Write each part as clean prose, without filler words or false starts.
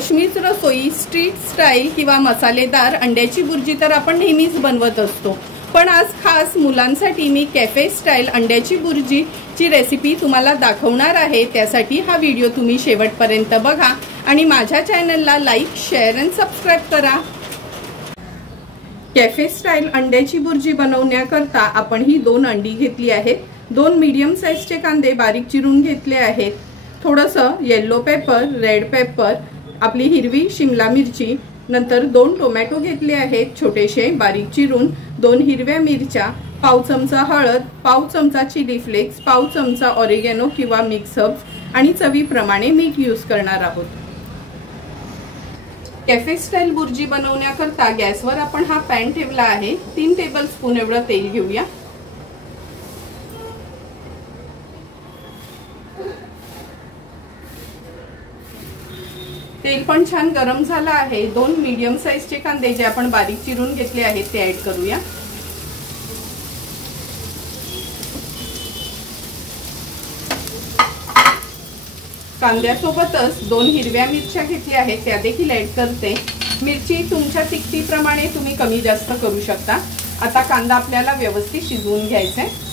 रश्मीच रसोई street style किंवा मसालेदार अंड्याची बुर्जी तर आपण नेहमीच बनवत असतो, पण आज खास मुलांसाठी मी कॅफे स्टाईल अंड्याची बुर्जीची रेसिपी तुम्हाला दाखवणार आहे। त्यासाठी हा व्हिडिओ तुम्ही शेवटपर्यंत बघा आणि माझ्या चॅनलला लाईक, शेअर आणि सबस्क्राइब करा। कॅफे स्टाईल अंड्याची बुर्जी बनवण्याकरता आपण ही 2 अंडी घेतली आहेत। 2 मीडियम साइजचे कांदे बारीक चिरून घेतले आहेत। थोडंसं येलो पेपर, रेड पेपर, आपली हिरवी शिमला मिरची, नंतर 2 टोमॅटो घेतले आहेत छोटेसे बारीक चिरून, 2 हिरव्या मिरच्या, पाव चमचा हळद, पाव चमचा चिली फ्लेक्स, पाव चमचा ऑरिगॅनो किंवा मिक्स हर्ब्स आणि चवीप्रमाणे मीठ यूज करणार आहोत। कॅफे स्टाईल बुर्जी बनवण्याकरता गॅसवर आपण हा पॅन ठेवला आहे। 3 टेबलस्पून एवढं तेल घेऊया। तेल पण छान गरम झालं आहे। 2 मीडियम साइजचे कांदे जे आपण बारीक चिरून घेतले आहेत ते ऍड करूया। कांद्यासोबतच 2 हिरव्या मिरच्या घेतल्या आहेत त्या देखील ऍड करते। मिरची तुमच्या तिखटीप्रमाणे तुम्ही कमी जास्त करू शकता। आता कांदा आपल्याला व्यवस्थित शिजवून घ्यायचा आहे।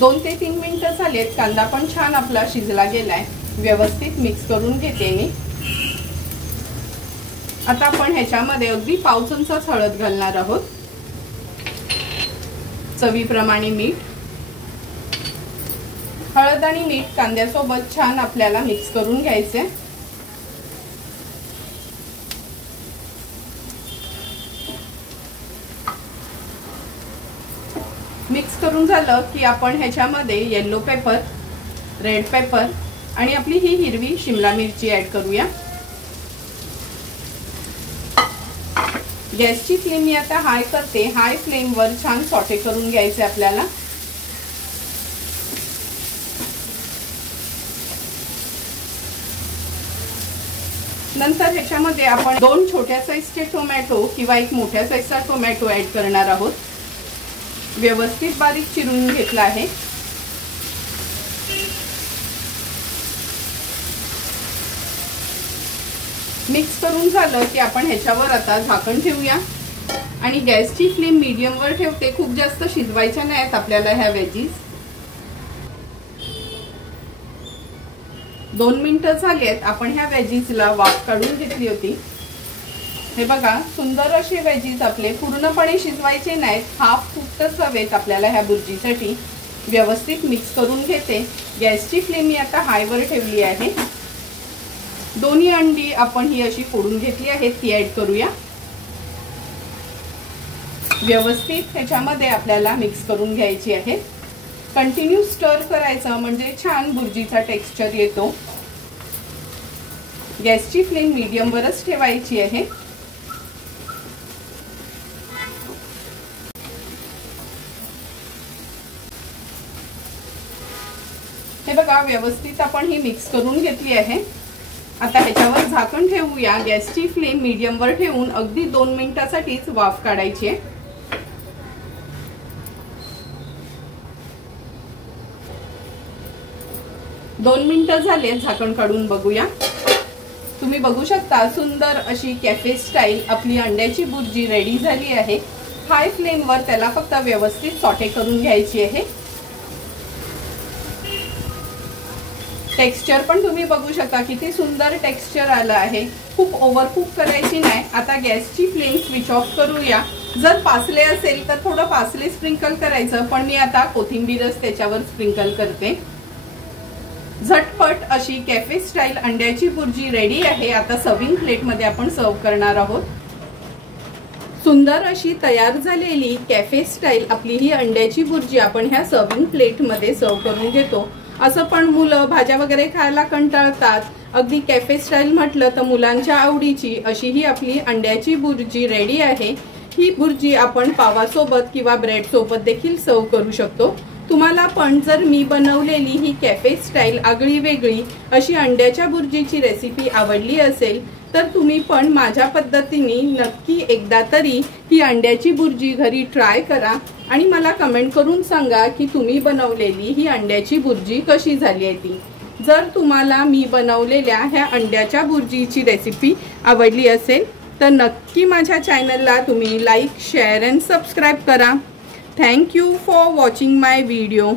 2 ते 3 मिनिटं झालेत। कांदा पण छान आपला शिजला गेलाय। व्यवस्थित मिक्स करून घेते मी। आता आपण ह्याच्यामध्ये अगदी पाव चमचा हळद घालणार आहोत, चवीप्रमाणे मीठ। हळद आणि मीठ कांद्यासोबत छान आपल्याला मिक्स करून घ्यायचे। मिक्स करून झालं की आपण ह्याच्यामध्ये येलो पेपर, रेड पेपर आणि आपली ही हिरवी शिमला मिरची ऍड करूया। गॅसची फ्लेम मी आता हाय करते। हाय फ्लेम वर छान सॉटे करून घ्यायचे आपल्याला। नंतर ह्याच्यामध्ये आपण 2 छोट्या साइजचे टोमॅटो किंवा 1 मोठ्या साइजचा टोमॅटो ऍड करणार आहोत। व्यवस्थित बारीक चिरून घेतला आहे। मिक्स करून झालं की आपण ह्याच्यावर आता झाकण ठेवूया आणि गॅसची फ्लेम मीडियम वर ठेवते। खूप जास्त शिजवायच्या नाहीत आपल्याला ह्या वेजीज। 2 मिनिटं झालीत। आपण ह्या वेजीजला वाफ काढून घेतली होती। हे बघा, सुंदर असे वेजीज आपले पूर्णपणे शिजवायचे नाहीत, हाफ कुक्डच हवेत आपल्याला ह्या बुर्जीसाठी। व्यवस्थित मिक्स करून घेते। गॅसची फ्लेम मी आता हाय वर ठेवली आहे। दोन्ही अंडी आपण ही अशी फोडून घेतली आहेत ती ऍड करूया। व्यवस्थित ह्याच्यामध्ये आपल्याला मिक्स करून घ्यायची आहे। कंटिन्यू स्टर करायचं म्हणजे छान बुर्जीचा टेक्स्चर येतो। गॅसची फ्लेम मीडियम वरच ठेवायची आहे। हे बघा, व्यवस्थित आपण ही मिक्स करून घेतली आहे। आता ह्याच्यावर झाकण ठेवूया। गॅसची फ्लेम मीडियम वर ठेवून अगदी 2 मिनिटांसाठीच वाफ काढायची आहे। 2 मिनिटं झाले, झाकण काढून बघूया। तुम्ही बघू शकता सुंदर अशी कॅफे स्टाईल आपली अंड्याची बुर्जी रेडी झाली आहे। हाय फ्लेम वर त्याला फक्त व्यवस्थित सॉटे करून घ्यायची आहे। टेक्स्चर पण तुम्ही बघू शकता किती सुंदर टेक्स्चर आलं आहे। खूप ओव्हर कुक करायची नाही। आता गॅसची फ्लेम स्विच ऑफ करूया। जर पासले असेल तर थोडं पासले स्प्रिंकल करायचं, पण मी आता कोथिंबीरच त्याच्यावर स्प्रिंकल करते। झटपट अशी कॅफे स्टाईल अंड्याची बुर्जी रेडी आहे। आता सर्विंग प्लेट मध्ये आपण सर्व करणार आहोत। सुंदर अशी तयार झालेली कॅफे स्टाईल आपली ही अंड्याची बुर्जी आपण ह्या सर्विंग प्लेट मध्ये सर्व करून घेतो। असं पण मुलं भाज्या वगैरे खायला कंटाळतात। अगदी कॅफे स्टाईल म्हटलं तर मुलांच्या आवडीची अशी ही आपली अंड्याची बुर्जी रेडी आहे। ही बुर्जी आपण पावासोबत किंवा ब्रेड सोबत देखील सर्व करू शकतो। तुम्हाला पण जर मी बनवलेली ही कॅफे स्टाईल आगळी वेगळी अशी अंड्याच्या बुर्जीची रेसिपी आवडली असेल तर तुम्ही पण माझ्या पद्धतीने नक्की एकदा तरी ही अंड्याची बुर्जी घरी ट्राय करा आणि मला कमेंट करून सांगा की तुम्ही बनवलेली ही अंड्याची बुर्जी कशी झाली आहे ती। जर तुम्हाला मी बनवलेल्या ह्या अंड्याच्या बुर्जीची रेसिपी आवडली असेल तर नक्की माझ्या चॅनलला तुम्ही लाईक, शेअर अँड सबस्क्राईब करा। Thank you for watching my video.